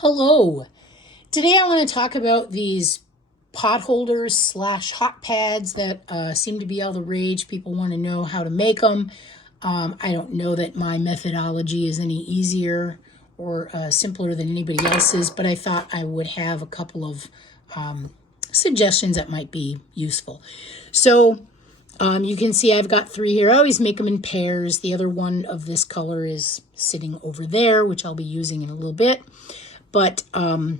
Hello. Today I want to talk about these pot holders slash hot pads that seem to be all the rage. People want to know how to make them. I don't know that my methodology is any easier or simpler than anybody else's, but I thought I would have a couple of suggestions that might be useful. So you can see I've got three here. I always make them in pairs. The other one of this color is sitting over there, which I'll be using in a little bit. But I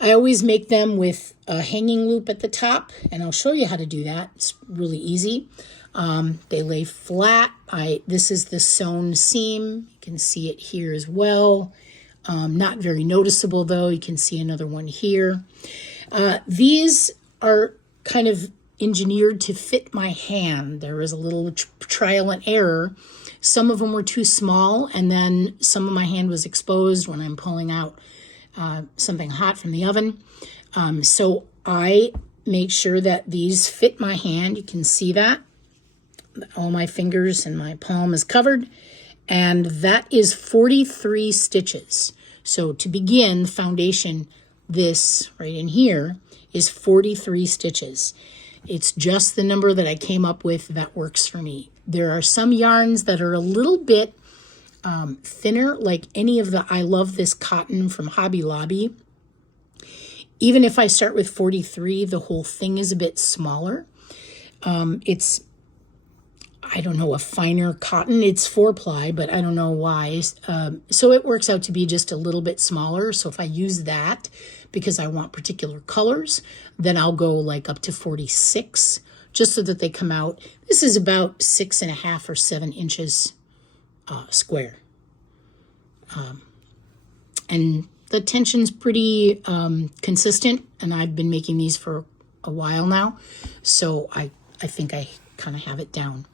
always make them with a hanging loop at the top, and I'll show you how to do that. It's really easy. They lay flat. This is the sewn seam. You can see it here as well. Not very noticeable though. You can see another one here. These are kind of engineered to fit my hand. There was a little trial and error. Some of them were too small, and then some of my hand was exposed when I'm pulling out something hot from the oven. So I make sure that these fit my hand. You can see that. All my fingers and my palm is covered. And that is 43 stitches. So to begin, foundation, this right in here is 43 stitches. It's just the number that I came up with that works for me. There are some yarns that are a little bit thinner, like any of the I Love This Cotton from Hobby Lobby. Even if I start with 43, the whole thing is a bit smaller. It's, I don't know, a finer cotton. It's 4-ply, but I don't know why. So it works out to be just a little bit smaller. So if I use that because I want particular colors, then I'll go like up to 46, just so that they come out. This is about 6.5 or 7 inches square. And the tension's pretty consistent, and I've been making these for a while now, so I think I kind of have it down.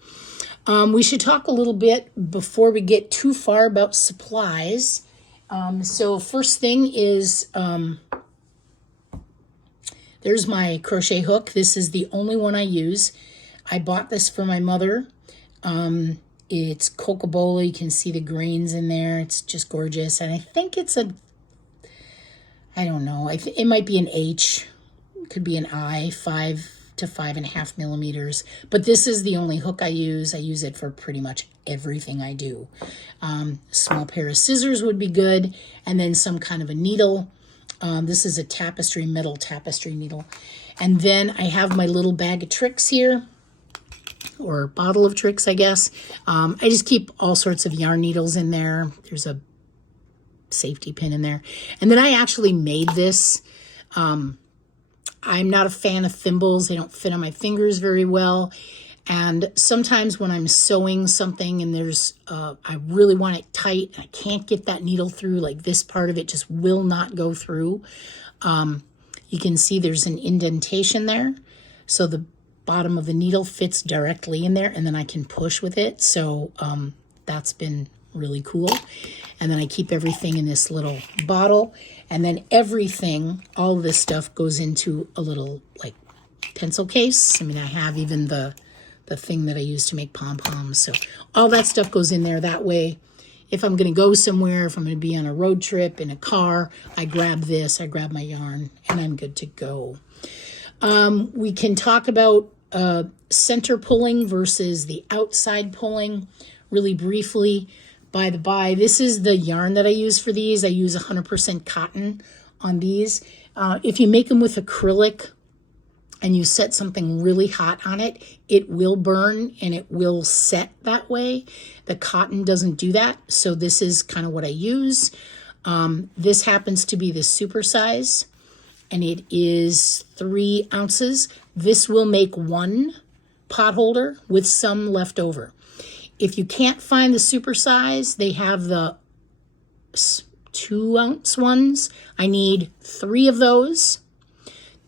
We should talk a little bit before we get too far about supplies. So first thing is, there's my crochet hook. This is the only one I use. I bought this for my mother. It's Coca-Cola. You can see the grains in there. It's just gorgeous. And I think it's I don't know. It might be an H. It could be an I, 5 to 5.5 millimeters. But this is the only hook I use. I use it for pretty much everything I do. Small pair of scissors would be good. And then some kind of a needle. This is a tapestry, metal tapestry needle. And then I have my little bag of tricks here, or bottle of tricks, I guess. I just keep all sorts of yarn needles in there. There's a safety pin in there. And then I actually made this. I'm not a fan of thimbles. They don't fit on my fingers very well. And sometimes when I'm sewing something and there's, I really want it tight, and I can't get that needle through, like this part of it just will not go through. You can see there's an indentation there. So the bottom of the needle fits directly in there, and then I can push with it. So that's been really cool. And then I keep everything in this little bottle. And then everything, all of this stuff goes into a little like pencil case. I mean, I have even the thing that I use to make pom-poms. So all that stuff goes in there. That way, if I'm going to go somewhere, if I'm going to be on a road trip in a car, I grab this, I grab my yarn, and I'm good to go. We can talk about center pulling versus the outside pulling really briefly. By the by, this is the yarn that I use for these. I use 100% cotton on these. If you make them with acrylic and you set something really hot on it, it will burn and it will set that way. The cotton doesn't do that, so this is kind of what I use. This happens to be the super size, and it is 3 ounces. This will make 1 pot holder with some left over. If you can't find the super size, they have the 2-ounce ones. I need 3 of those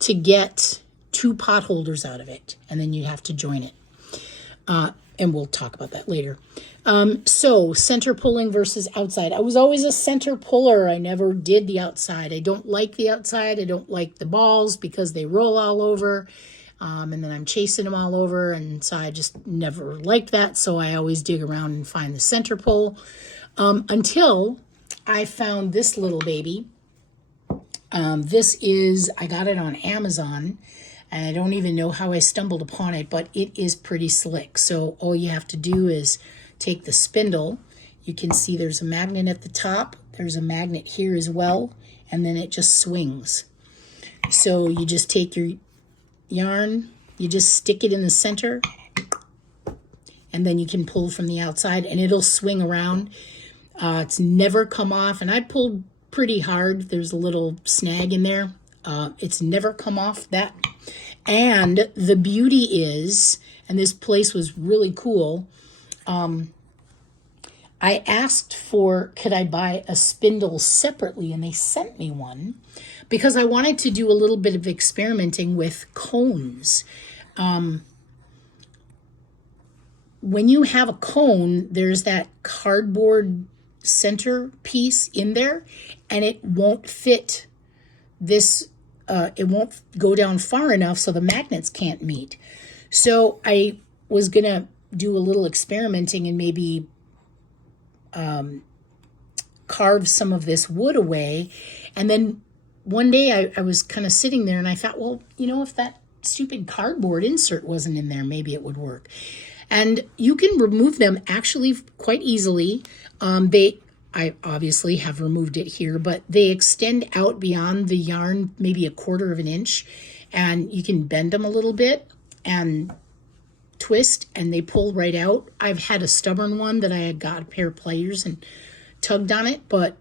to get 2 pot holders out of it, and then you have to join it. And we'll talk about that later. So center pulling versus outside. I was always a center puller. I never did the outside. I don't like the outside. I don't like the balls because they roll all over. And then I'm chasing them all over, and so I just never liked that. So I always dig around and find the center pull until I found this little baby. This is, I got it on Amazon, and I don't even know how I stumbled upon it, but it is pretty slick. So all you have to do is take the spindle. You can see there's a magnet at the top. There's a magnet here as well, and then it just swings. So you just take your yarn, you just stick it in the center, and then you can pull from the outside, and it'll swing around. It's never come off, and I pulled pretty hard. There's a little snag in there. It's never come off that. And the beauty is, and this place was really cool, I asked for, could I buy a spindle separately, and they sent me one because I wanted to do a little bit of experimenting with cones. When you have a cone, there's that cardboard center piece in there, and it won't fit this, it won't go down far enough so the magnets can't meet. So I was gonna do a little experimenting and maybe carve some of this wood away. And then one day I was kind of sitting there and I thought, well, you know, if that stupid cardboard insert wasn't in there, maybe it would work. And you can remove them actually quite easily. I obviously have removed it here, but they extend out beyond the yarn, maybe 1/4 of an inch, and you can bend them a little bit and twist, and they pull right out. I've had a stubborn one that I had got a pair of pliers and tugged on it, but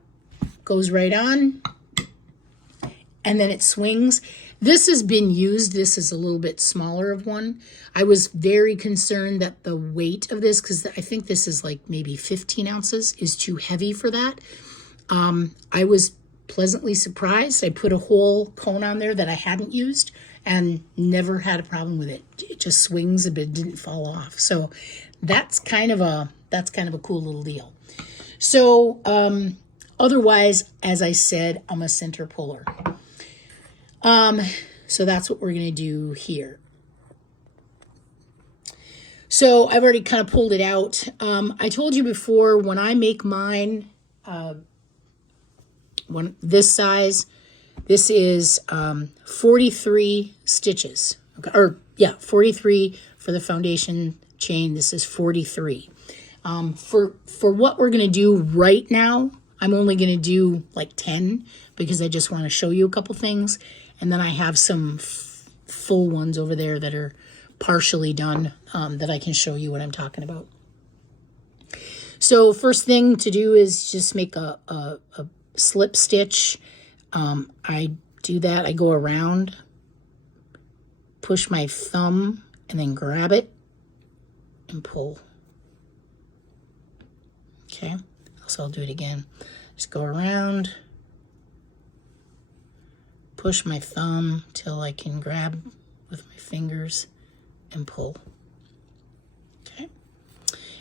goes right on, and then it swings. This has been used. This is a little bit smaller of one. I was very concerned that the weight of this, because I think this is like maybe 15 ounces, is too heavy for that. I was pleasantly surprised. I put a whole cone on there that I hadn't used and never had a problem with it. It just swings a bit, it didn't fall off. So that's kind of a cool little deal. So otherwise, as I said, I'm a center puller. So that's what we're going to do here. So I've already kind of pulled it out. I told you before, when I make mine, this size, this is 43 stitches. Okay, or yeah, 43 for the foundation chain. This is 43. For what we're going to do right now, I'm only going to do like 10 because I just want to show you a couple things. And then I have some full ones over there that are partially done that I can show you what I'm talking about. So first thing to do is just make a slip stitch. I do that. I go around, push my thumb, and then grab it and pull. Okay, so I'll do it again. Just go around, push my thumb till I can grab with my fingers and pull. Okay,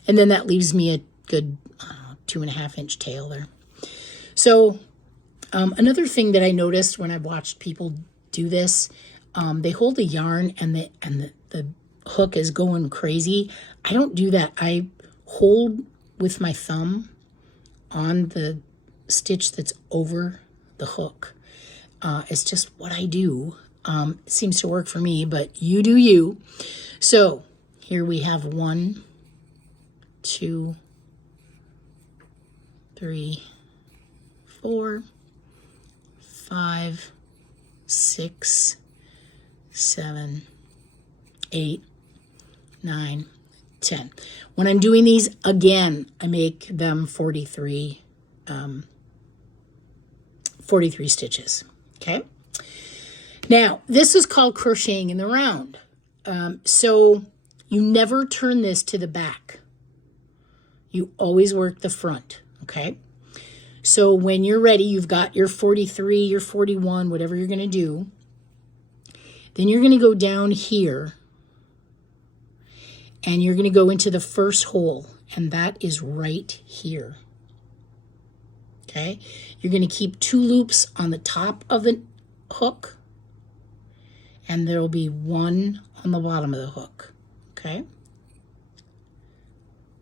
and then that leaves me a good 2.5 inch tail there. So another thing that I noticed when I watched people do this, they hold the yarn and the hook is going crazy. I don't do that. I hold with my thumb on the stitch that's over the hook. It's just what I do. It seems to work for me, but you do you. So here we have 1, 2, 3, 4, 5, 6, 7, 8, 9, 10. When I'm doing these again, I make them 43 stitches. Okay. Now, this is called crocheting in the round. So you never turn this to the back. You always work the front. Okay. So when you're ready, you've got your 43, your 41, whatever you're going to do. Then you're going to go down here and you're going to go into the first hole, and that is right here. Okay. You're going to keep 2 loops on the top of the hook, and there will be 1 on the bottom of the hook. Okay.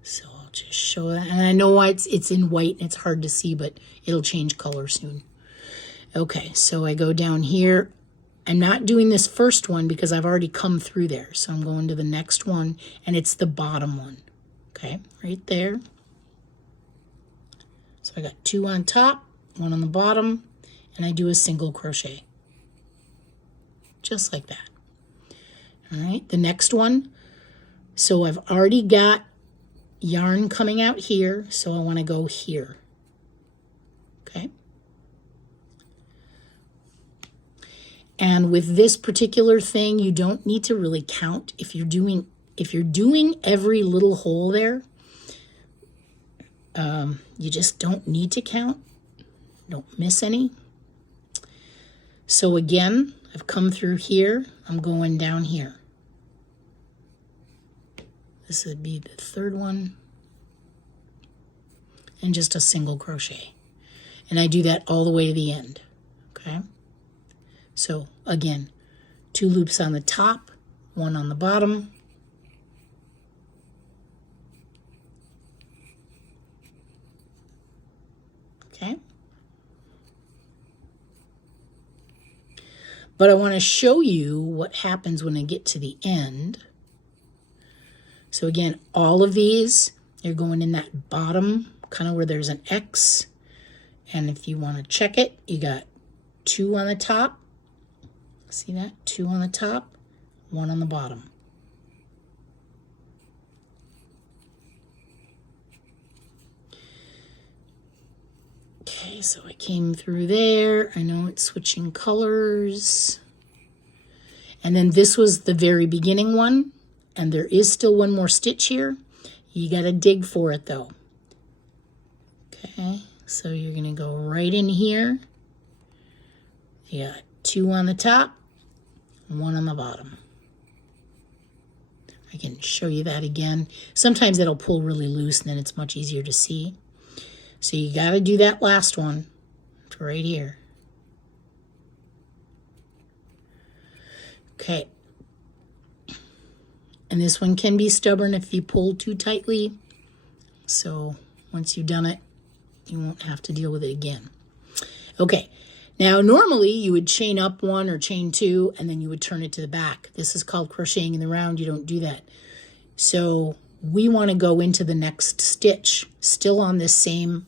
So I'll just show that. And I know why it's in white and it's hard to see, but it'll change color soon. Okay, so I go down here. I'm not doing this first one because I've already come through there. So I'm going to the next one, and it's the bottom one. Okay, right there. So I got 2 on top, 1 on the bottom, and I do a single crochet. Just like that. All right, the next one. So I've already got yarn coming out here, so I want to go here. Okay. And with this particular thing, you don't need to really count. If you're doing every little hole there, you just don't need to count. Don't miss any. So again, I've come through here. I'm going down here. This would be the third one. And just a single crochet. And I do that all the way to the end. Okay. So again, 2 loops on the top, 1 on the bottom. Okay. But I want to show you what happens when I get to the end. So again, all of these, you're going in that bottom, kind of where there's an X. And if you want to check it, you got 2 on the top. See that? 2 on the top, 1 on the bottom. Okay, so I came through there. I know it's switching colors. And then this was the very beginning one. And there is still 1 more stitch here. You got to dig for it though. Okay, so you're going to go right in here. You got 2 on the top, 1 on the bottom. I can show you that again. Sometimes it'll pull really loose and then it's much easier to see. So you got to do that last one right here. Okay. And this one can be stubborn if you pull too tightly. So once you've done it, you won't have to deal with it again. Okay. Now, normally you would chain up 1 or chain 2, and then you would turn it to the back. This is called crocheting in the round. You don't do that. So we want to go into the next stitch, still on the same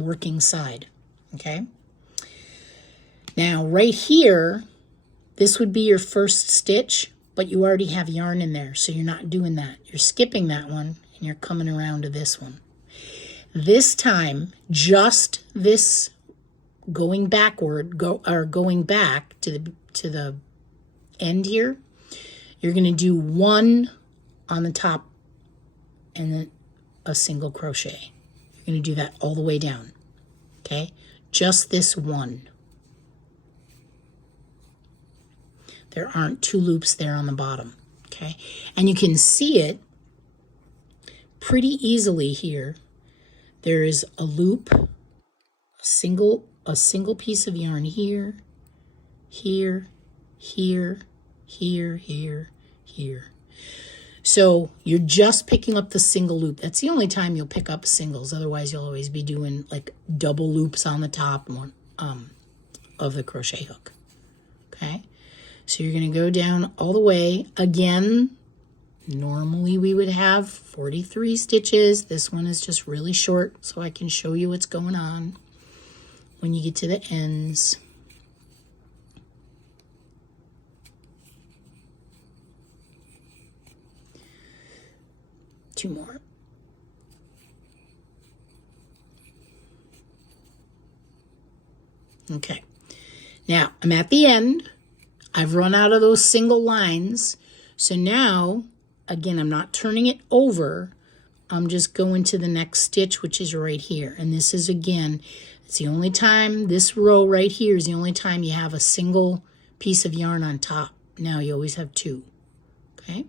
working side. Okay. Now, right here, this would be your first stitch, but you already have yarn in there, so you're not doing that. You're skipping that one, and you're coming around to this one. This time, just this going backward, going back to the end here, you're going to do 1 on the top and then a single crochet. You're going to do that all the way down. Okay? Just this 1. There aren't 2 loops there on the bottom. Okay? And you can see it pretty easily here. There is a loop, a single piece of yarn here, here, here, here, here, here. So you're just picking up the single loop. That's the only time you'll pick up singles. Otherwise, you'll always be doing like double loops on the top of the crochet hook. Okay? So you're going to go down all the way. Again, normally we would have 43 stitches. This one is just really short, so I can show you what's going on when you get to the ends. Two more. Okay. Now, I'm at the end. I've run out of those single lines. So now, again, I'm not turning it over. I'm just going to the next stitch, which is right here. And this is, again, it's the only time, this row right here is the only time you have a single piece of yarn on top. Now you always have 2. Okay?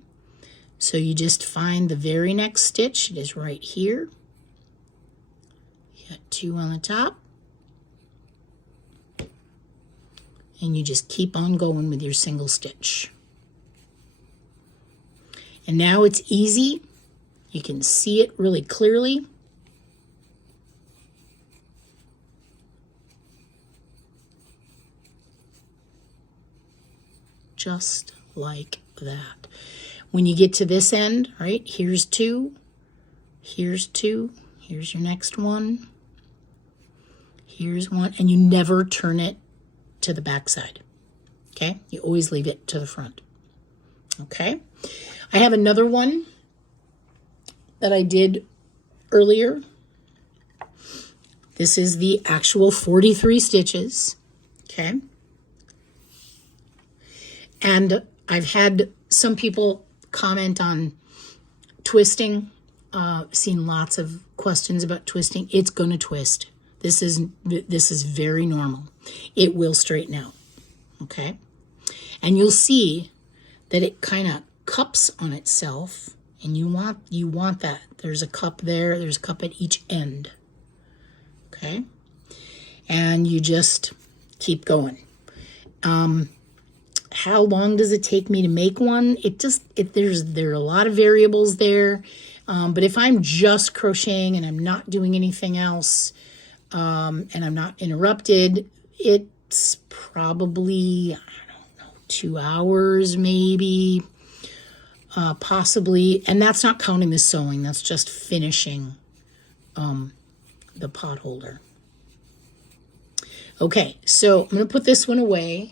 So you just find the very next stitch. It is right here. You got 2 on the top. And you just keep on going with your single stitch. And now it's easy. You can see it really clearly. Just like that. When you get to this end, right, here's 2, here's 2, here's your next one, here's 1, and you never turn it to the back side, okay? You always leave it to the front, okay? I have another one that I did earlier. This is the actual 43 stitches, okay? And I've had some people comment on twisting. Seen lots of questions about twisting. It's going to twist. This is very normal. It will straighten out, okay? And you'll see that it kind of cups on itself, and you want that. There's a cup there. There's a cup at each end, okay? And you just keep going. How long does it take me to make one? There are a lot of variables there. But if I'm just crocheting and I'm not doing anything else, and I'm not interrupted, it's probably, I don't know, 2 hours maybe, possibly. And that's not counting the sewing. That's just finishing the pot holder. Okay, so I'm going to put this one away.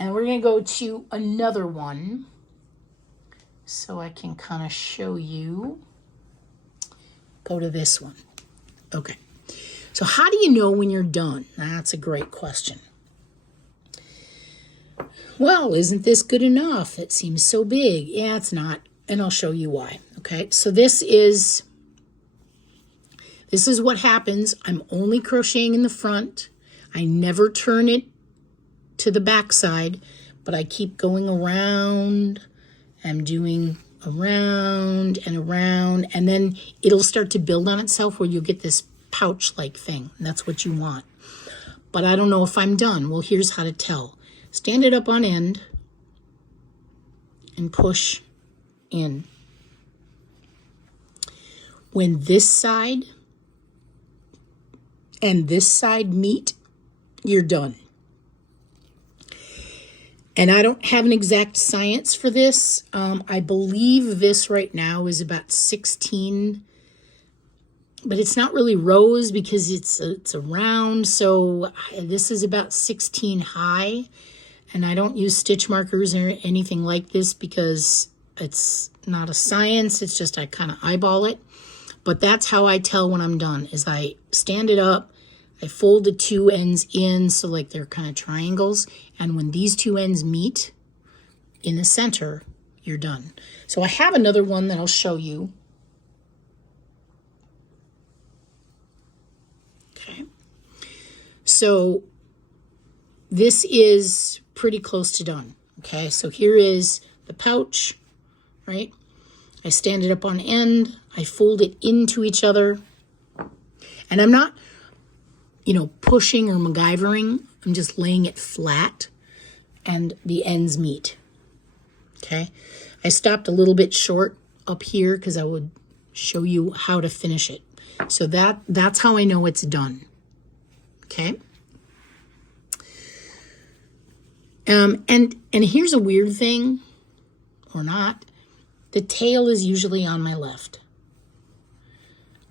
And we're going to go to another one so I can kind of show you. Go to this one. Okay. So how do you know when you're done? That's a great question. Well, isn't this good enough? It seems so big. Yeah, it's not. And I'll show you why. Okay. So this is what happens. I'm only crocheting in the front. I never turn it to the back side, but I keep going around. I'm doing around and around, and then it'll start to build on itself where you'll get this pouch-like thing, and that's what you want. But I don't know if I'm done. Well, here's how to tell. Stand it up on end and push in. When this side and this side meet, you're done. And I don't have an exact science for this. I believe this right now is about 16, but it's not really rows because it's a round. So this is about 16 high. And I don't use stitch markers or anything like this because it's not a science. It's just I kind of eyeball it. But that's how I tell when I'm done, is I stand it up. I fold the 2 ends in so like they're kind of triangles. And when these 2 ends meet in the center, you're done. So I have another one that I'll show you. Okay. So this is pretty close to done. Okay. So here is the pouch, right? I stand it up on end. I fold it into each other. And I'm not, pushing or MacGyvering. I'm just laying it flat and the ends meet. Okay. I stopped a little bit short up here because I would show you how to finish it. So that's how I know it's done. Okay. And here's a weird thing, or not. The tail is usually on my left.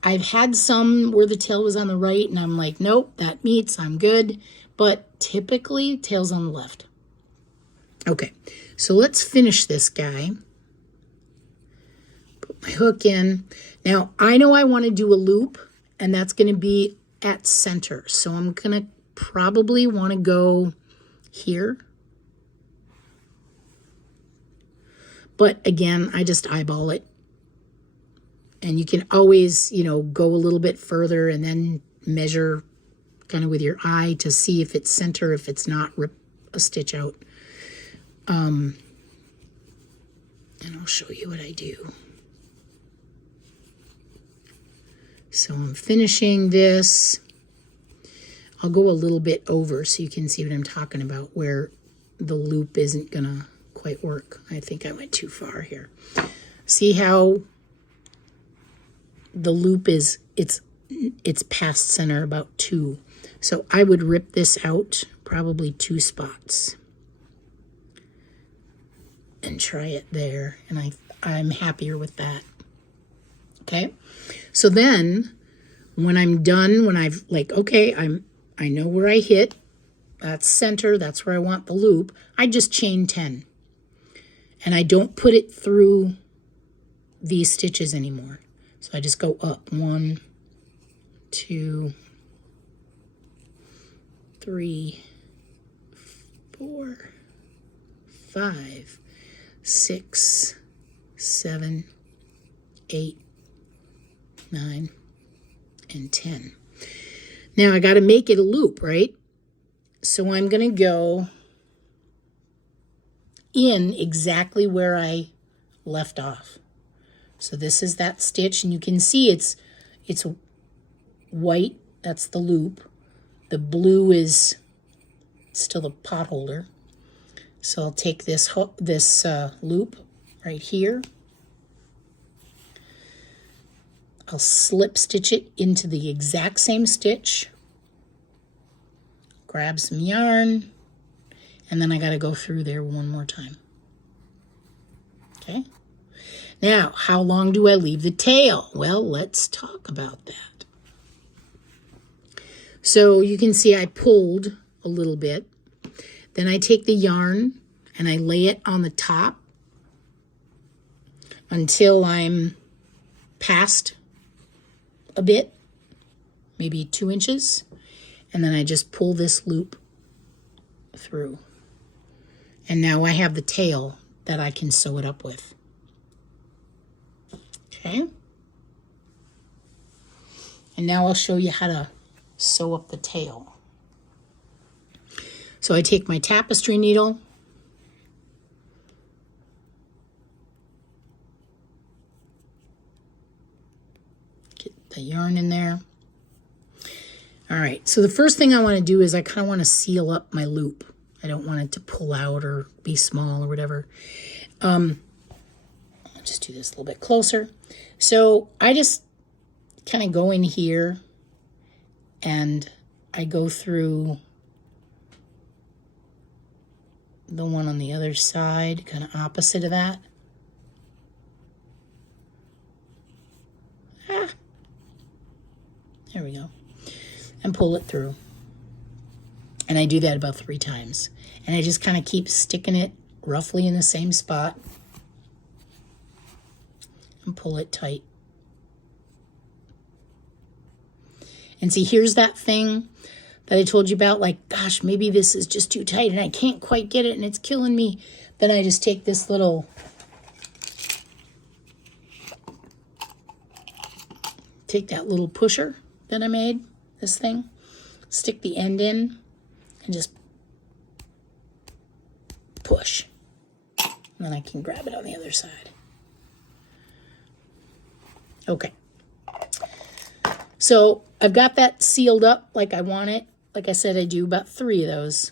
I've had some where the tail was on the right, and I'm like, nope, that meets, I'm good. But typically, tail's on the left. Okay, so let's finish this guy. Put my hook in. Now, I know I want to do a loop, and that's going to be at center. So I'm going to probably want to go here. But again, I just eyeball it. And you can always, go a little bit further and then measure kind of with your eye to see if it's center. If it's not, rip a stitch out. And I'll show you what I do. So I'm finishing this. I'll go a little bit over so you can see what I'm talking about, where the loop isn't going to quite work. I think I went too far here. See how the loop is, it's past center about 2. So I would rip this out probably 2 spots and try it there. And I'm happier with that. Okay. So then when I'm done, when I've like, okay, I know where I hit, that's center, that's where I want the loop, I just chain 10. And I don't put it through these stitches anymore. So I just go up 1, 2, 3, 4, 5, 6, 7, 8, 9, and 10. Now I got to make it a loop, right? So I'm going to go in exactly where I left off. So this is that stitch, and you can see it's white, that's the loop. The blue is still the pot holder. So I'll take this loop right here. I'll slip stitch it into the exact same stitch. Grab some yarn, and then I got to go through there one more time. Okay. Now, how long do I leave the tail? Well, let's talk about that. So you can see I pulled a little bit. Then I take the yarn and I lay it on the top until I'm past a bit, maybe 2 inches. And then I just pull this loop through. And now I have the tail that I can sew it up with. Okay. And now I'll show you how to sew up the tail. So I take my tapestry needle, get the yarn in there. All right, so the first thing I want to do is I kind of want to seal up my loop. I don't want it to pull out or be small or whatever. I'll just do this a little bit closer. So I just kind of go in here and I go through the one on the other side, kind of opposite of that. There we go. And pull it through. And I do that about 3 times. And I just kind of keep sticking it roughly in the same spot and pull it tight. And see, here's that thing that I told you about, like, gosh, maybe this is just too tight and I can't quite get it and it's killing me. Then I just take this little, take that little pusher that I made, this thing, stick the end in and just push. And then I can grab it on the other side. Okay. So I've got that sealed up like I want it. Like I said, I do about 3 of those.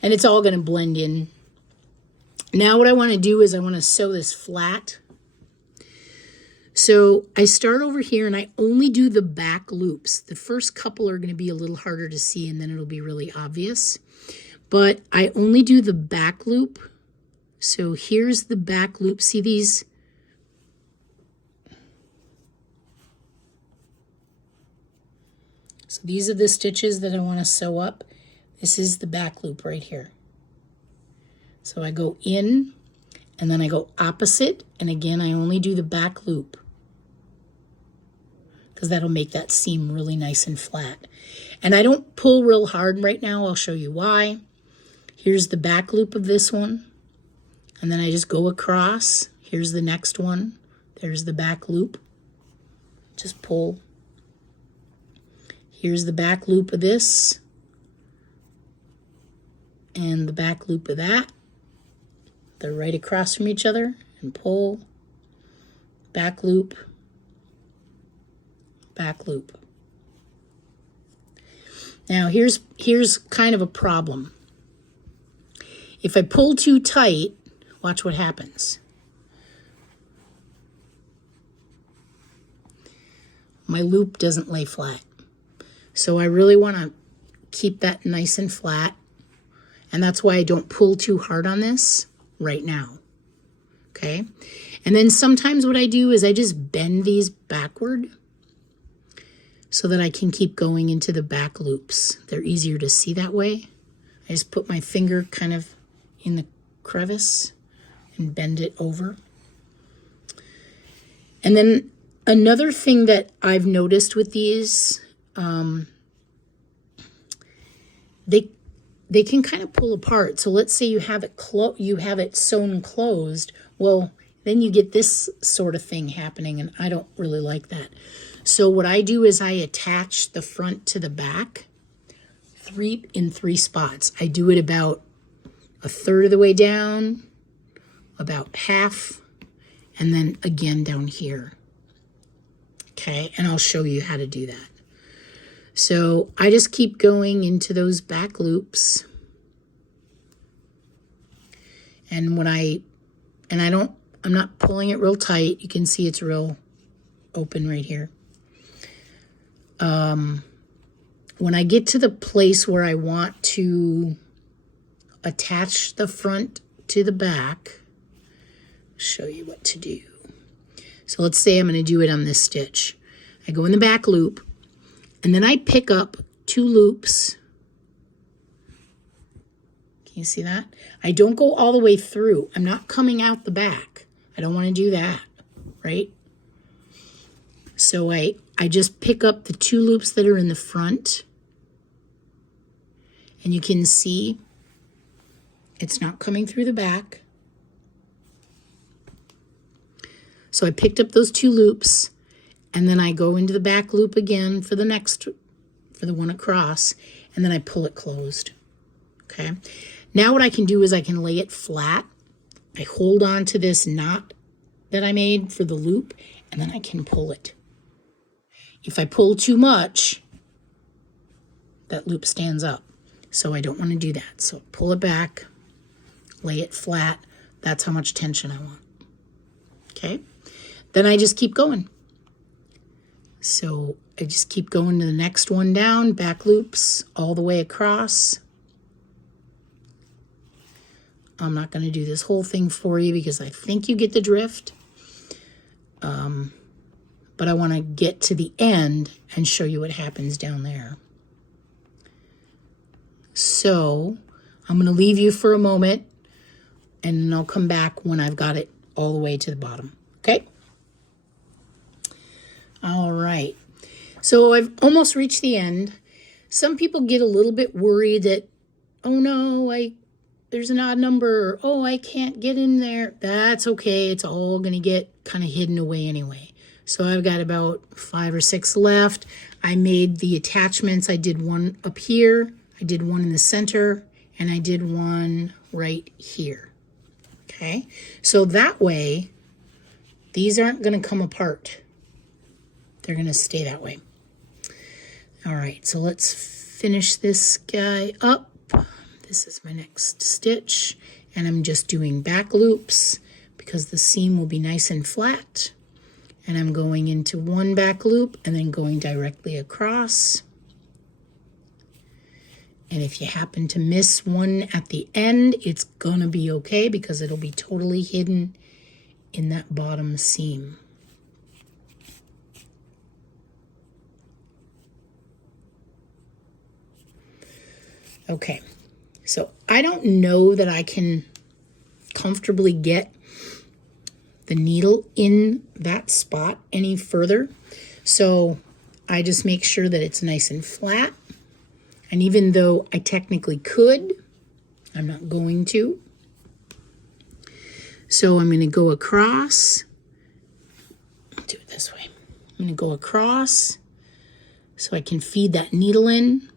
And it's all going to blend in. Now what I want to do is I want to sew this flat. So I start over here and I only do the back loops. The first couple are going to be a little harder to see and then it'll be really obvious. But I only do the back loop. So here's the back loop. See these? So these are the stitches that I want to sew up. This is the back loop right here. So I go in and then I go opposite. And again, I only do the back loop, because that'll make that seam really nice and flat. And I don't pull real hard right now. I'll show you why. Here's the back loop of this one. And then I just go across. Here's the next one. There's the back loop. Just pull. Here's the back loop of this. And the back loop of that. They're right across from each other. And pull. Back loop. Back loop. Now here's kind of a problem. If I pull too tight, watch what happens. my loop doesn't lay flat. So I really want to keep that nice and flat. And that's why I don't pull too hard on this right now. Okay. And then sometimes what I do is I just bend these backward so that I can keep going into the back loops. They're easier to see that way. I just put my finger kind of in the crevice and bend it over. And then another thing that I've noticed with these, they can kind of pull apart. So let's say you have it sewn closed. Well, then you get this sort of thing happening, and I don't really like that. So what I do is I attach the front to the back in three spots. I do it about a third of the way down, about half, and then again down here. Okay, and I'll show you how to do that. So I just keep going into those back loops. And I'm not pulling it real tight. You can see it's real open right here. When I get to the place where I want to attach the front to the back, I'll show you what to do. So let's say I'm going to do it on this stitch. I go in the back loop, and then I pick up 2 loops. Can you see that? I don't go all the way through. I'm not coming out the back. I don't want to do that, right? So I just pick up the 2 loops that are in the front, and you can see it's not coming through the back. So I picked up those 2 loops, and then I go into the back loop again for the one across, and then I pull it closed. Okay. Now what I can do is I can lay it flat. I hold on to this knot that I made for the loop, and then I can pull it. If I pull too much, that loop stands up. So I don't want to do that. So pull it back, lay it flat. That's how much tension I want. Okay. Then I just keep going. So I just keep going to the next one down, back loops all the way across. I'm not going to do this whole thing for you because I think you get the drift. But I want to get to the end and show you what happens down there. So I'm going to leave you for a moment, and then I'll come back when I've got it all the way to the bottom. Okay? All right. So I've almost reached the end. Some people get a little bit worried that, oh no, there's an odd number, or, oh, I can't get in there. That's okay. It's all going to get kind of hidden away anyway. So I've got about 5 or 6 left. I made the attachments. I did one up here. I did one in the center, and I did one right here. Okay. So that way, these aren't going to come apart. They're going to stay that way. All right. So let's finish this guy up. This is my next stitch, and I'm just doing back loops because the seam will be nice and flat. And I'm going into one back loop and then going directly across. And if you happen to miss one at the end, it's gonna be okay because it'll be totally hidden in that bottom seam. Okay, so I don't know that I can comfortably get the needle in that spot any further. So I just make sure that it's nice and flat. And even though I technically could, I'm not going to. So I'm going to go across. I'll do it this way. I'm going to go across so I can feed that needle in.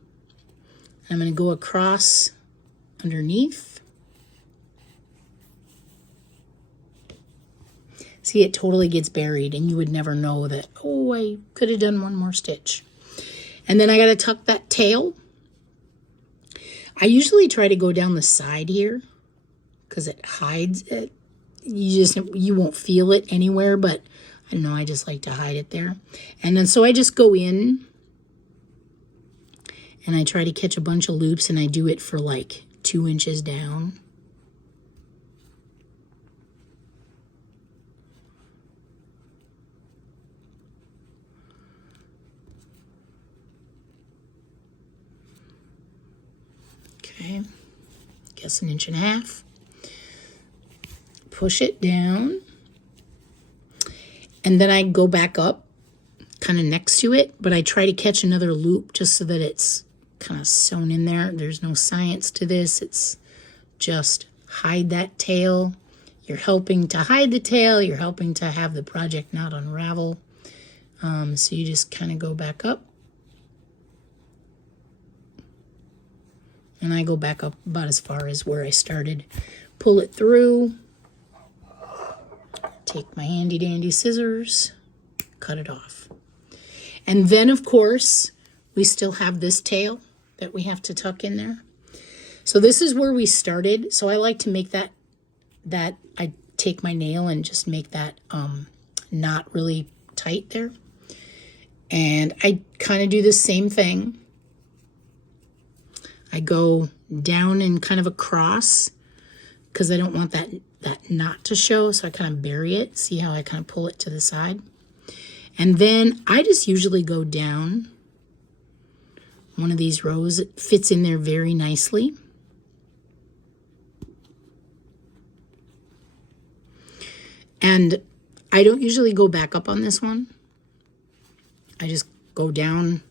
I'm going to go across underneath. See, it totally gets buried, and you would never know that, oh, I could have done one more stitch. And then I got to tuck that tail. I usually try to go down the side here because it hides it. You won't feel it anywhere, but I don't know, I just like to hide it there. And then so I just go in and I try to catch a bunch of loops, and I do it for like 2 inches down. Okay, guess 1.5 inches. Push it down. And then I go back up kind of next to it, but I try to catch another loop just so that it's kind of sewn in there. There's no science to this. It's just hide that tail. You're helping to hide the tail. You're helping to have the project not unravel. So you just kind of go back up. And I go back up about as far as where I started. Pull it through. Take my handy dandy scissors. Cut it off. And then, of course, we still have this tail that we have to tuck in there. So this is where we started. So I like to make that I take my nail and just make that knot really tight there. And I kind of do the same thing. I go down and kind of across because I don't want that knot to show. So I kind of bury it. See how I kind of pull it to the side? And then I just usually go down one of these rows. It fits in there very nicely. And I don't usually go back up on this one. I just go down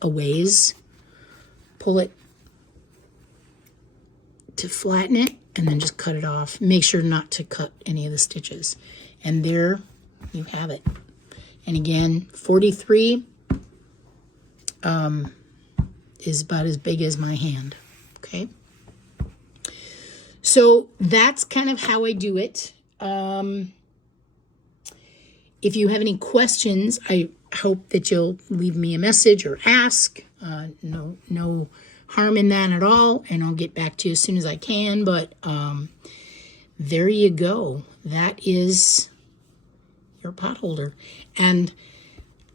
a ways, pull it to flatten it, and then just cut it off. Make sure not to cut any of the stitches. And there you have it. And again, 43 is about as big as my hand, okay? So that's kind of how I do it. If you have any questions, I hope that you'll leave me a message or ask. No harm in that at all, and I'll get back to you as soon as I can. But there you go. That is your pot holder. And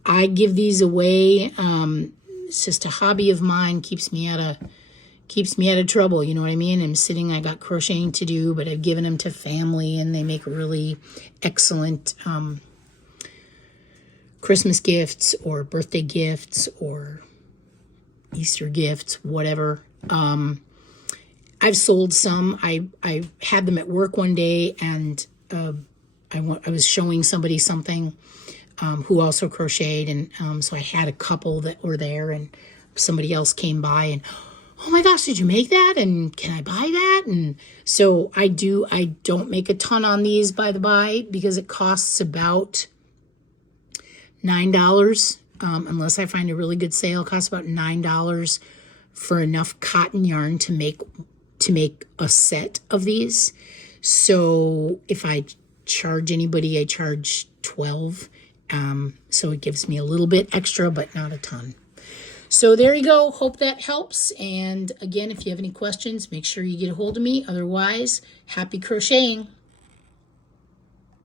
I give these away. It's just a hobby of mine. Keeps me out of trouble, you know what I mean? I got crocheting to do, but I've given them to family, and they make really excellent Christmas gifts or birthday gifts or Easter gifts, whatever. I've sold some. I had them at work one day, and I was showing somebody something who also crocheted, and so I had a couple that were there, and somebody else came by, and oh my gosh, did you make that? And can I buy that? And so I do. I don't make a ton on these, by the by, because it costs about $9. Unless I find a really good sale, it costs about $9 for enough cotton yarn to make a set of these. So if I charge anybody, I charge $12. So it gives me a little bit extra, but not a ton. So there you go. Hope that helps. And again, if you have any questions, make sure you get a hold of me. Otherwise, happy crocheting.